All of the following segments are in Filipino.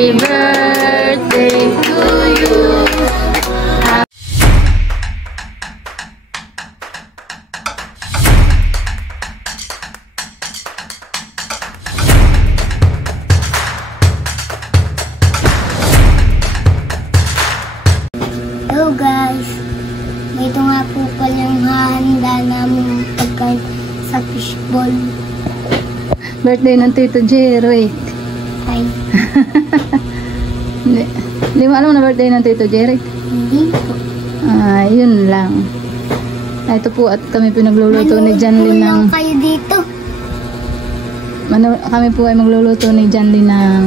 Happy birthday to you. Hello guys, ito nga po pala yung hahanda namin pagkain sa fishball. Birthday ng Tito Jerry. Ay, Hindi mo alam na birthday ng Tito Jerry? hindi po. Yun lang. Ito po at kami pinagluluto ni Janlyn ng... Manood kayo dito. Kami po ay magluluto ni Janlyn ng...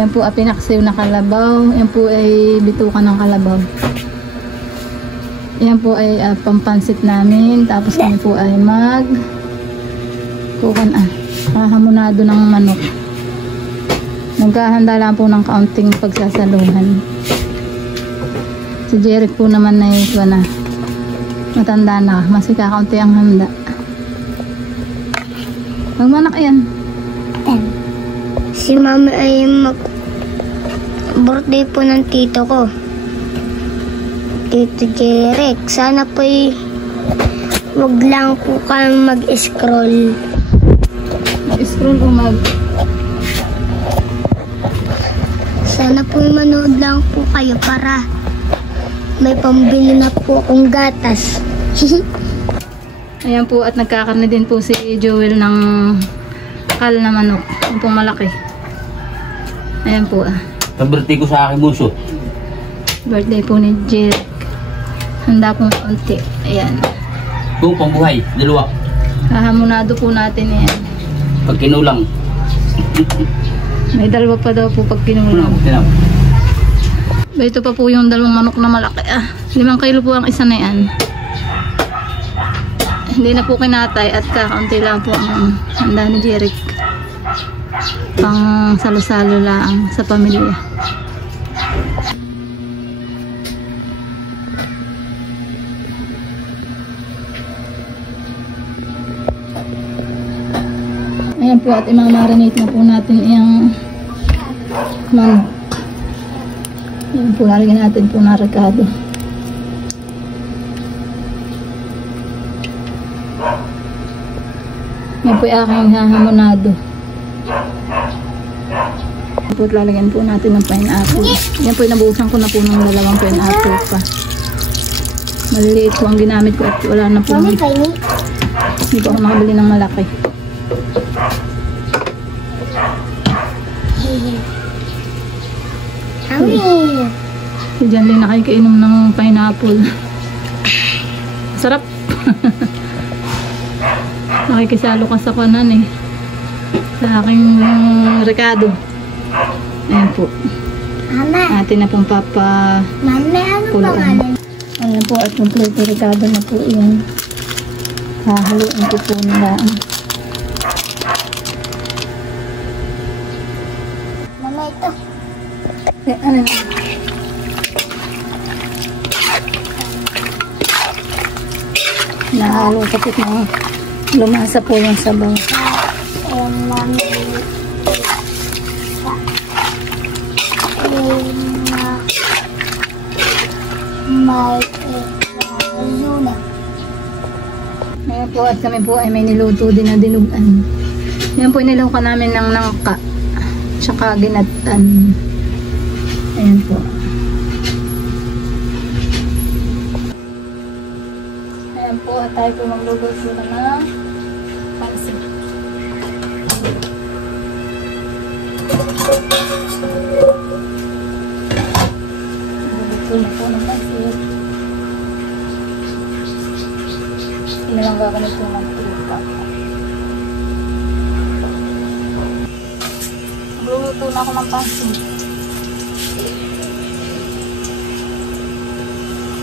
Yan po ay pinaksiw na kalabaw. Yan po ay bitukan ng kalabaw. Yan po ay pampansit namin. Tapos kami po ay hahamonado ng manok. Nagkahanda lang po ng kaunting pagsasaluhan. Si Jeric po naman ay matanda na. Mas kakaunti ang handa. Magmanak yan. Si mami ay birthday po ng tito ko. Tito Jeric. Sana po wag lang po kang mag-scroll. Mag-scroll o Sana po manood lang po kayo para may pambili na po akong gatas. Ayan po at nagkakarne din po si Joel ng kal na manok. Yung pong malaki. Ayan po Birthday ko sa aking bunso. birthday po ni Jeric. Handa pong konti. Ayan. Kung pambuhay, dalawa. Hahamonado po natin yan. Pag kinulang. May dalawa pa daw po pag kinulang. Ito pa po yung dalawang manok na malaki. 5 kilo po ang isa na yan. Hindi na po kinatay at kakaunti lang po ang handa ni Jeric. Pang salo-salo lang sa pamilya. Ayan po at imamarinate na po natin yung manok. Ayan po, lalagyan natin po na rekado. Ayan po yung aking hahamonado. Ayan po, lalagyan po natin ng pineapple. Ayan po, nabuhusan ko na po ng 2 pineapple pa. Maliliit po ang ginamit ko at wala na po. Mami, kainin. Hindi po ako makabili ng malaki. Mami. Si Janlyn nakikainom ng pineapple. Sarap. Nakikisalo ka sa kanan sa aking rekado. Ayan po. Mama. Atin na pong papa Mami, ano pangalan? ayan po at complete rekado na po yan. Hahaluin ko po nila. Mama, ito. Ano na? Nahalo kapit na lumasa po yung sabaw. Ayan, mami. May luna. Ngayon po at kami po ay may niluto din na dinugan. Yan po nilukan namin ng nangka. Tsaka ginatan. Ayan po. Ayan po at tayo po magluluto na ng pansit. Magluluto na po ng pansit. Hindi lang gaganito ng trupa. Magluluto na ako ng pansit.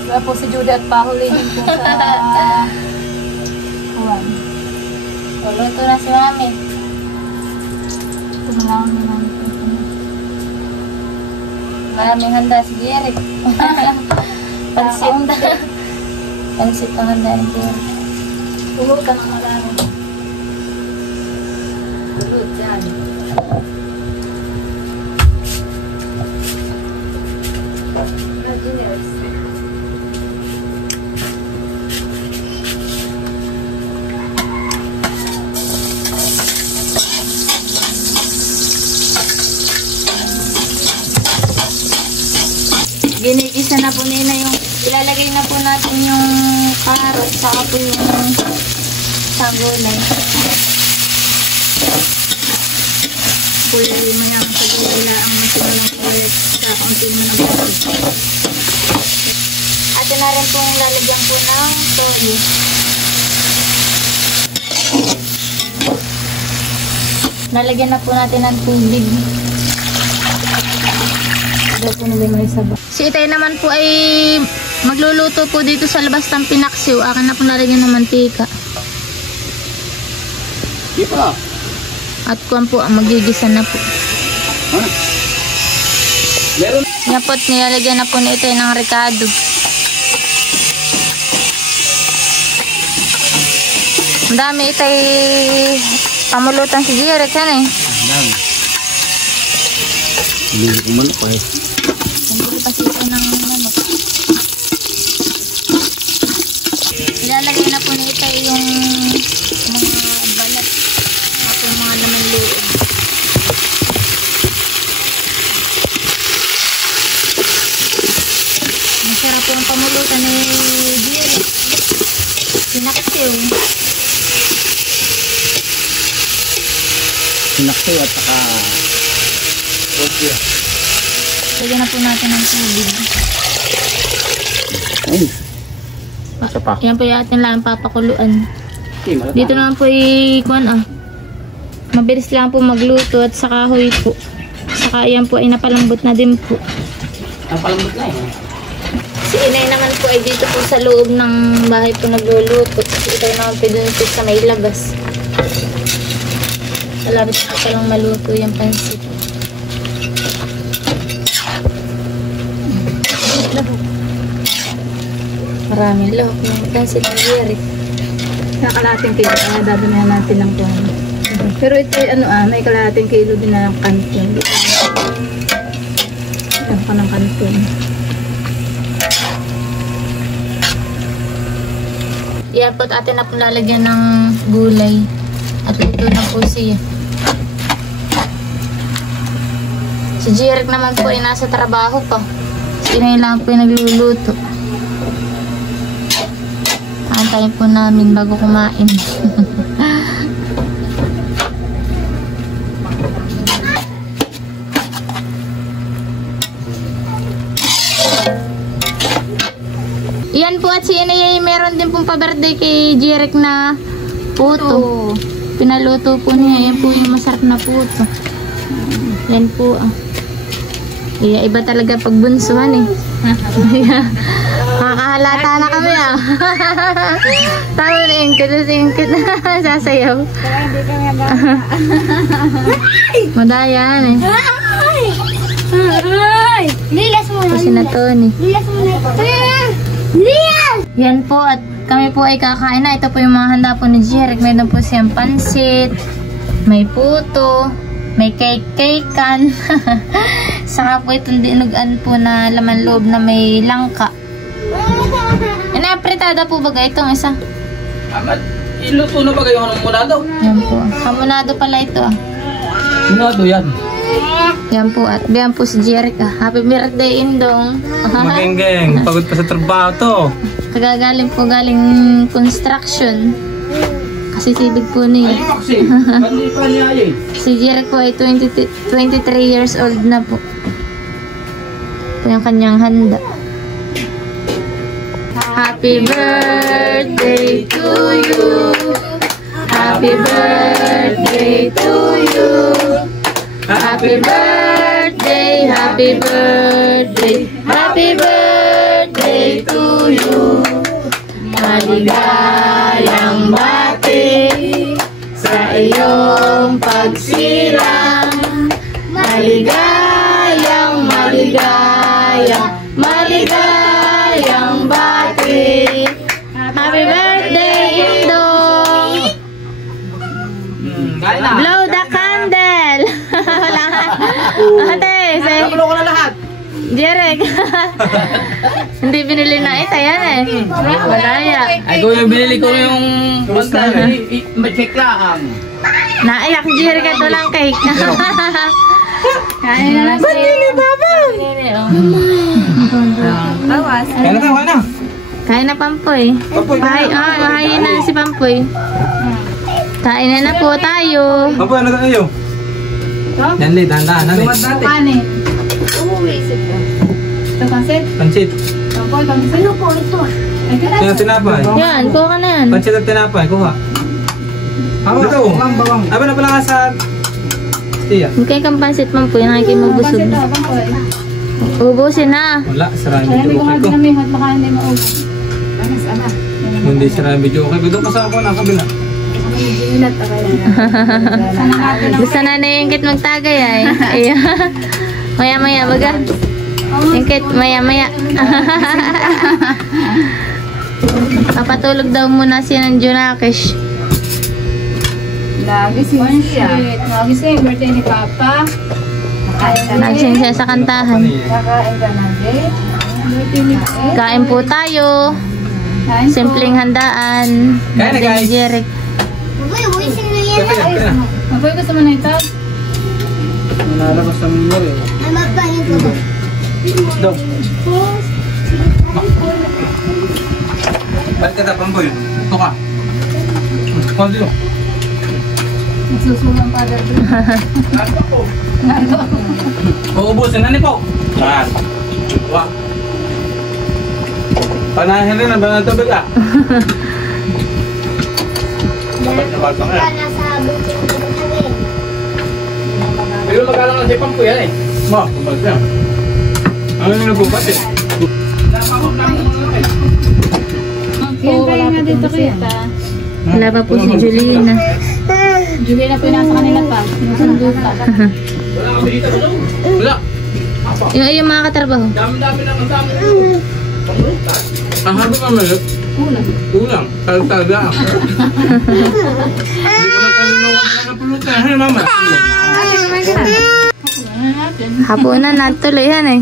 Wala po si Judy at pahulihin po sa kuwan. Luluto na si mami. Ito na lang namin po. Maraming handa si Jeric. Pansit. Pansit ang handa ni Jeric. Tulog ka ng marami. Tulog dyan. Ginigisa na po nila yung, ilalagay na po natin yung carrot, saka po yung sagulay. Kulay mo yung sagulay ang masimulang ulit sa kaunti mo na po. At na rin pong lalagyan po ng toyo. Lalagyan na po natin ng tubig. Si Itay naman po ay magluluto po dito sa labas ng pinaksiw. Akin na po nalagyan ng mantika. Di pa. At kuwan po ang magigisa na po. Ha? Meron. Yan po at nilalagyan na po ni Itay ng ricado. Ang dami Itay pamulutan si Jirek yan eh. Lang. Hindi ko man po eh. Hindi pa sito ng manok. Ilalagay na po ni Itay yung mga balat at yung mga laman loob. Masarap po ang pamulutan ni Jirek. Pinaksiw. Sinaksaw at saka okay. Lagyan na po natin ng tubig. Ay. Isa pa. Yan po yung atin lang papakuluan. Okay, malata. Dito naman po mabilis lang po magluto at saka kahoy po. Saka yan po ay napalambot na din po. Napalambot na eh. Si Inay naman po ay dito po sa loob ng bahay po nagluluto. Si Itay naman po dun po sa may labas. Malapit na pa lang maluto yung pansit. Maraming lahok yung pansit ng Jerry. Nakalating kilo, dadamihan natin ng kuwan. Pero ito may kalating kilo din na kanton. Alam ko ng kanton. Yan po at atin na po lalagyan ng gulay. At ito na po siya. Si Jirek naman po ay nasa trabaho pa. Sinay lang po yung nagluluto. Antayin po namin bago kumain. Yan po at si Inay ay meron din pong pa-birthday kay Jirek na puto. Pinaluto po niya. Yan po yung masarap na puto. Yan po Iya, iba talaga pag bunsuhan eh. Kakahalata na kami Tawa na ingkit na sasayaw. Madayan eh. Lilas mo Kasi na Tony. Lilas mo Lilas! Yan po at kami po ay kakain na. Ito po yung mga handa po ni Jerek. Meron po siyang pansit, may puto, may cake-cakean. Saka po itong dinugan po na laman loob na may langka. Inapritada po ba itong isa? Amat, iluto na ba kayo ng munado? Yan po. Hamonado pala ito Munado yan. Yan po at biyan po si Jerek Happy birthday Indong. Mageng-geng, pagod pa sa trabaho to. Kagagaling po galing construction. Kasi sibig po niya. Ay, Maxi, mali pa niya eh. Si Jerek po ay 23 years old na po. Ito yung kanyang handa. Happy birthday to you. Happy birthday to you. Happy birthday, happy birthday, happy birthday to you. Maligayang bati sa iyong pagsilang. Maligayang, maligayang, maligayang bati. Happy birthday, Indong! Blow the candle! Ate, say, Nabulo ko na lahat. Jerek. Hindi binili na ito, yan eh. Malaya. Ay, kung yung binili ko yung basta, may-check lang. Naiyak, Jerek, ito lang cake. Kain na lang si... Baba! Tawas. Kaya na tayo, kaya na. Kain na, Pampoy. Pampoy, kain na. Kain na si Pampoy. Kain na po tayo. Pampoy, ano tayo? Yan, Lee, dahan-dahan. Kanin. Ito pansit? Pansit. Ano po ito? Sino tinapay? Yan, kuha ka na yan. Pansit at tinapay, kuha. Dito. Aba na pala ka sa... Tiya. Hindi kang pansit, Pampoy. Nakikita mo busog. Ubusin na. Wala, sira yung video okay ko. Hindi sira yung video okay ko. Doon ka sa ako na kabila. Gusto na naingkit magtagay ay. Ayun. Maya-maya, baga. Ingkit, maya-maya. Papatulog daw muna si ng Junakish. Nagising birthday ni Papa. Nagsing siya sa kantahan. Kakain ka na din. Birthday ni Papa. Kain po tayo. Simpleng handaan. Kain na, guys. Jerek. Buwisin na yan. Kaya na. Maboy, gusto mo na ito? Nalabas namin mo rin. Ay, mapahin ko ba? Daw. Balik ka na, Pampoy. Ito ka. Kung dito. Nagsusulang father ko. Uubusin na ni po. Yan. Wah. Panahin rin ang banal tubig ah. Kaya nasa bukin ko na. Pero magalang lang si Pampo yan eh. Ma, kumbag siya. Ano yung nagbubat eh? Yan kayo nga dito kaya. Wala pa po si Julina. Julie na po yung nasa kanila pa. Sinusundo pa. Wala kami dito sa loob. Wala. Yung mga katrabaho. Dami-dami lang ang dami. Ang habo ka malit. Kulang. Kulang. Talaga. Hindi ko nagkalinawan na napulutan. Hey, mama. Hapunan na tuloy yan eh.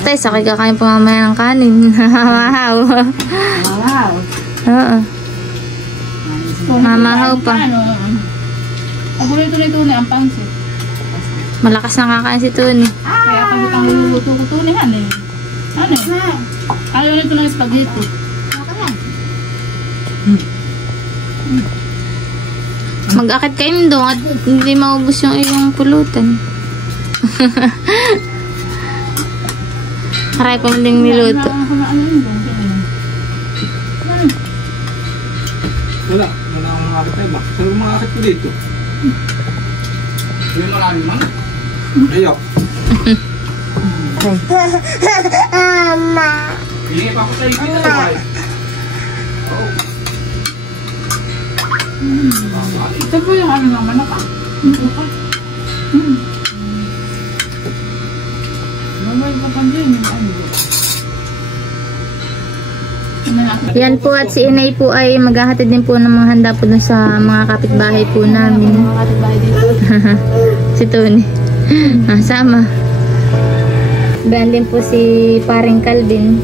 Tay, sakay kakain pa mamaya ng kanin. Mamahaw. Wow. Oo. Mamahaw pa. Paborito na ito ni ang pangsit. Malakas na kakain si Tony. Kaya pag itang luluto ko ito ni Han eh. Ano eh? Ayaw nito ng spaghetti. Mag-akit kayo doon at hindi maubos yung iyong pulutan. Karay pa man ding niluto. Ano yun? Wala. Wala akong makakit na iba. Saan akong makakit ko dito? Yung maraming man. Ayaw. Hindi pa ako sa ikit na ba? Ito po yung ano ng manok ah. Mamay pa pa din yung ano. Yan po at si Inay po ay maghahatid din po ng mga handa po dun sa mga kapitbahay po namin. Mga katibay dito. Si Tony. Sama. Ganyan din po si paring Calvin.